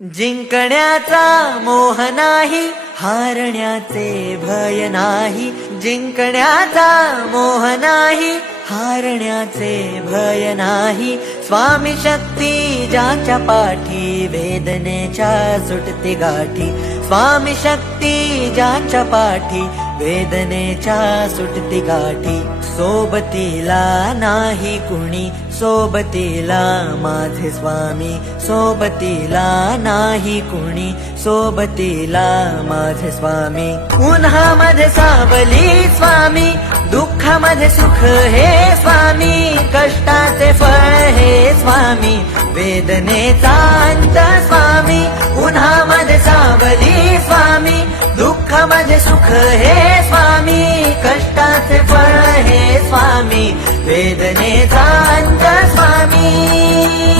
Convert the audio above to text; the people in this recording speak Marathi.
जिंकण्याचा मोह नाही, हारण्याचे भय नाही. जिंकण्याचा मोह नाही, हारण्याचे भय नाही. स्वामी शक्ती ज्याच्या पाठी, वेदनेच्या सुटते गाठी. स्वामी शक्ती ज्याच्या पाठी, वेदनेच्या सुटती गाठी. सोबतीला नाही कुणी, सोबतीला माझे स्वामी. सोबतीला नाही कुणी, सोबतीला माझे स्वामी. उन्हामध्ये सावली स्वामी, दुःखामध्ये सुख हे स्वामी. कष्टाचे फळ हे स्वामी, वेदनेचा अंत स्वामी. उन्हामध्ये सावली स्वामी, दुःखामध्ये सुख हे स्वामी. कष्टाचे फळ हे स्वामी, वेदनेचा अंत स्वामी.